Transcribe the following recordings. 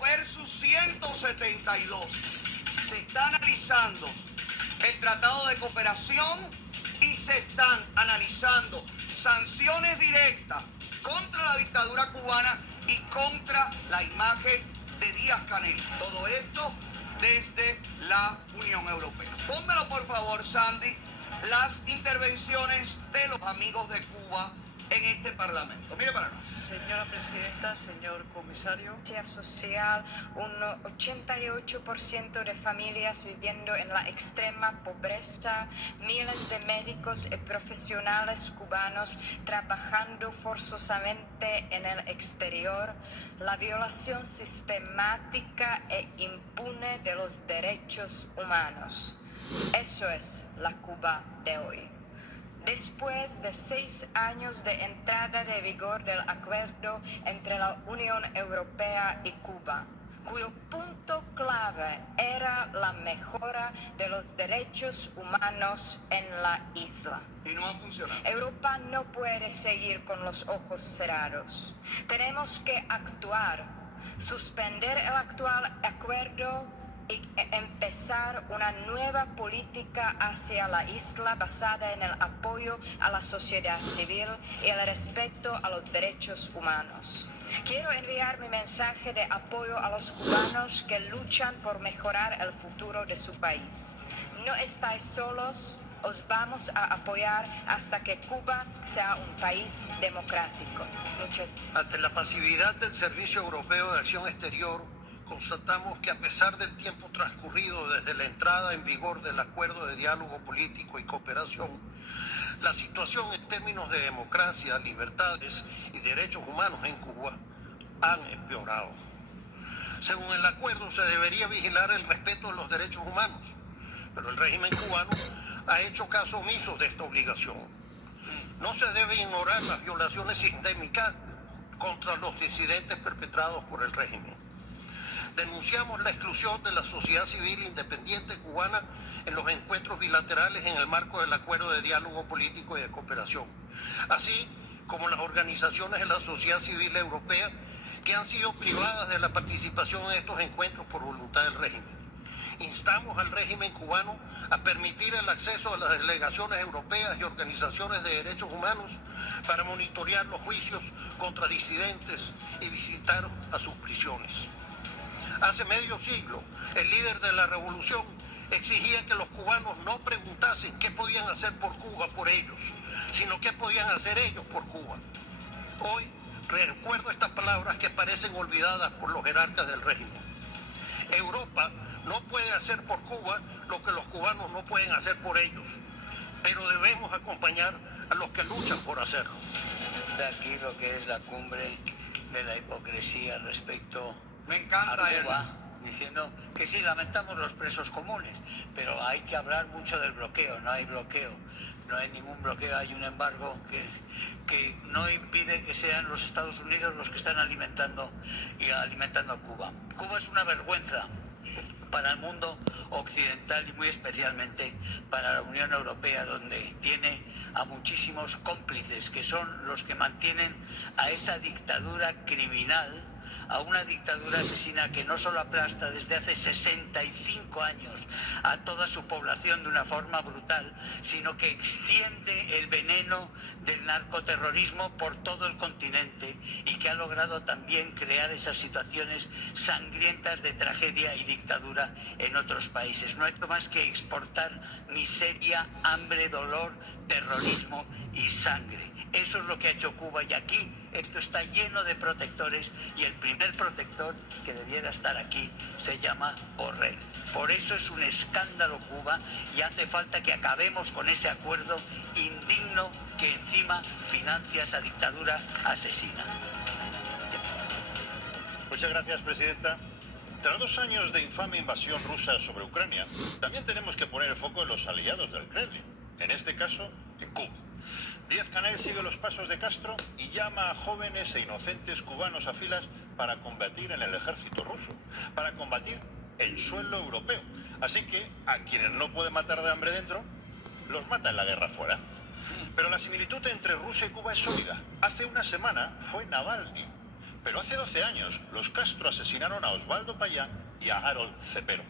versus 172. Se está analizando el Tratado de Cooperación y se están analizando sanciones directas contra la dictadura cubana y contra la imagen de Díaz-Canel. Todo esto desde la Unión Europea. Pónmelo por favor, Sandy, las intervenciones de los amigos de Cuba en este Parlamento. Mire para acá. Señora Presidenta, señor Comisario. Social, un 88% de familias viviendo en la extrema pobreza, miles de médicos y profesionales cubanos trabajando forzosamente en el exterior, la violación sistemática e impune de los derechos humanos. Eso es la Cuba de hoy. Después de 6 años de entrada de vigor del acuerdo entre la Unión Europea y Cuba, cuyo punto clave era la mejora de los derechos humanos en la isla. Y no ha funcionado. Europa no puede seguir con los ojos cerrados. Tenemos que actuar, suspender el actual acuerdo y empezar una nueva política hacia la isla basada en el apoyo a la sociedad civil y el respeto a los derechos humanos. Quiero enviar mi mensaje de apoyo a los cubanos que luchan por mejorar el futuro de su país. No estáis solos, os vamos a apoyar hasta que Cuba sea un país democrático. Muchas gracias. Ante la pasividad del Servicio Europeo de Acción Exterior, constatamos que a pesar del tiempo transcurrido desde la entrada en vigor del Acuerdo de Diálogo Político y Cooperación, la situación en términos de democracia, libertades y derechos humanos en Cuba han empeorado. Según el acuerdo, se debería vigilar el respeto de los derechos humanos, pero el régimen cubano ha hecho caso omiso de esta obligación. No se debe ignorar las violaciones sistémicas contra los disidentes perpetrados por el régimen. Denunciamos la exclusión de la sociedad civil independiente cubana en los encuentros bilaterales en el marco del Acuerdo de Diálogo Político y de Cooperación, así como las organizaciones de la sociedad civil europea que han sido privadas de la participación en estos encuentros por voluntad del régimen. Instamos al régimen cubano a permitir el acceso a las delegaciones europeas y organizaciones de derechos humanos para monitorear los juicios contra disidentes y visitar a sus prisiones. Hace medio siglo, el líder de la revolución exigía que los cubanos no preguntasen qué podían hacer por Cuba por ellos, sino qué podían hacer ellos por Cuba. Hoy recuerdo estas palabras que parecen olvidadas por los jerarcas del régimen. Europa no puede hacer por Cuba lo que los cubanos no pueden hacer por ellos, pero debemos acompañar a los que luchan por hacerlo. De aquí lo que es la cumbre de la hipocresía respecto Me encanta a Cuba, diciendo que sí, lamentamos los presos comunes, pero hay que hablar mucho del bloqueo. No hay bloqueo, no hay ningún bloqueo, hay un embargo que no impide que sean los Estados Unidos los que están alimentando a Cuba. Cuba es una vergüenza para el mundo occidental y muy especialmente para la Unión Europea, donde tiene a muchísimos cómplices que son los que mantienen a esa dictadura criminal, a una dictadura asesina que no solo aplasta desde hace 65 años a toda su población de una forma brutal, sino que extiende el veneno del narcoterrorismo por todo el continente y que ha logrado también crear esas situaciones sangrientas de tragedia y dictadura en otros países. No ha hecho más que exportar miseria, hambre, dolor, terrorismo y sangre. Eso es lo que ha hecho Cuba, y aquí esto está lleno de protectores, y el primer protector que debiera estar aquí se llama Borrell. Por eso es un escándalo Cuba, y hace falta que acabemos con ese acuerdo indigno que encima financia esa dictadura asesina. Muchas gracias, Presidenta. Tras 2 años de infame invasión rusa sobre Ucrania, también tenemos que poner el foco en los aliados del Kremlin, en este caso, en Cuba. Díaz-Canel sigue los pasos de Castro y llama a jóvenes e inocentes cubanos a filas para combatir en el ejército ruso, para combatir en suelo europeo. Así que a quienes no puede matar de hambre dentro, los mata en la guerra fuera. Pero la similitud entre Rusia y Cuba es sólida. Hace una semana fue Navalny, Pero hace 12 años los Castro asesinaron a Osvaldo Payá y a Harold Cepero.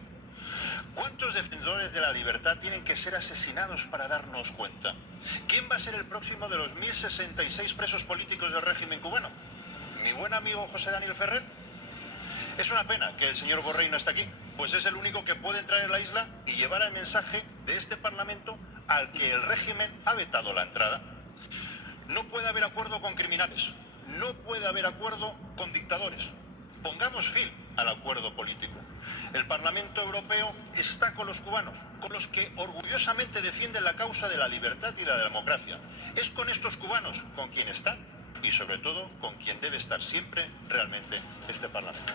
¿Cuántos defensores de la libertad tienen que ser asesinados para darnos cuenta? ¿Quién va a ser el próximo de los 1066 presos políticos del régimen cubano? ¿Mi buen amigo José Daniel Ferrer? Es una pena que el señor Borrell no esté aquí, pues es el único que puede entrar en la isla y llevar el mensaje de este Parlamento al que el régimen ha vetado la entrada. No puede haber acuerdo con criminales, no puede haber acuerdo con dictadores. Pongamos fin al acuerdo político. El Parlamento Europeo está con los cubanos, con los que orgullosamente defienden la causa de la libertad y la democracia. Es con estos cubanos con quien está y sobre todo con quien debe estar siempre realmente este Parlamento.